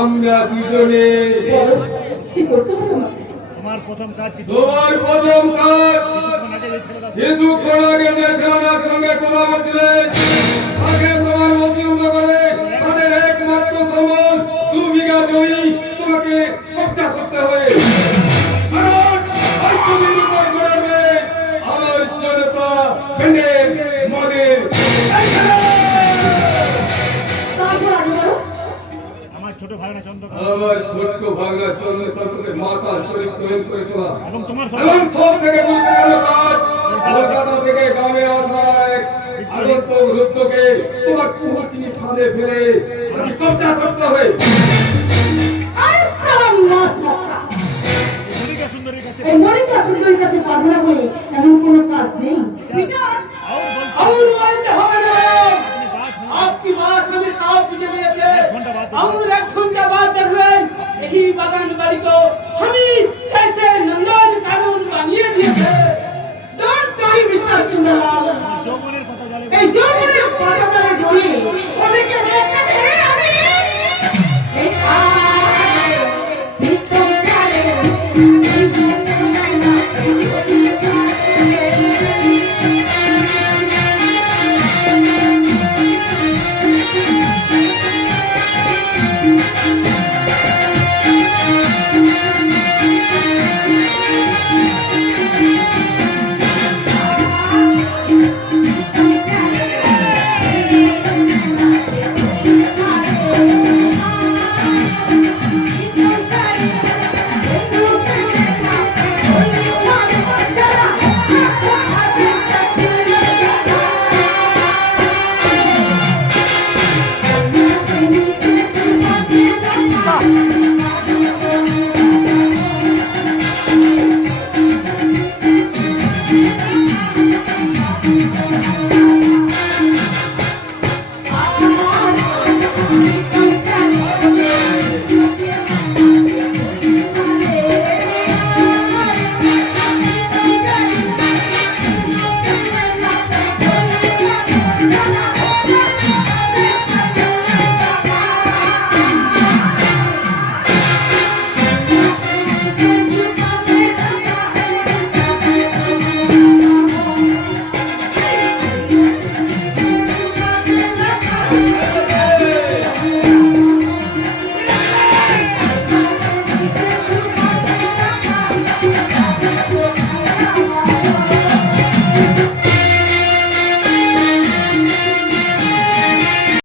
আমরা দুজনে কি করতে হবে আমাকে? তোমার প্রথম কাজ কি? তোমার প্রথম কাজ কিছুক্ষণ আগে যে ছেলেটা কিছুক্ষণ আগে যে ছেলেটার সঙ্গে কথা বলছিলে তাকে তোমার মসজিদ করে তাদের একমাত্র সম্বল 2 বিঘা জমি তোমাকে কবজা করতে হবে। কারণ ওই জমির উপর গড়বে আমার জনতা ব্যান্ডের মদের তারপর আগে বলো। আমার ছোট ভাই না চন্দ্রকান্ত আমার ছোট্ট ভাগা চন্দ্রকান্তকে মাতা চরিত্রহীন করে তোলা এবং তোমার এবং সব থেকে গুরুত্বপূর্ণ কাজ কলকাতা থেকে গ্রামে আসা এক আগত গুরুত্বকে তোমার কুমারটিনি ফাঁদে ফেলে তাকে কবজা করতে হবে। আরে সালাম না ছাত্রা। মনিকা সুন্দরীর কাছে এই মনিকা সুন্দরীর কাছে প্রার্থনা করে এমন কোনো কাজ নেই। পিটার और और बोलते হবে না अपनी बात आपकी बात है। हमें साफ बुझे लिए छे एक घंटा बाद देखो। और एक घंटा बाद देखবেন यही বাগান বাড়ি को हमी कैसे नंदन कानून বানিয়ে দিয়েছে। Don't worry mister Sundarlal.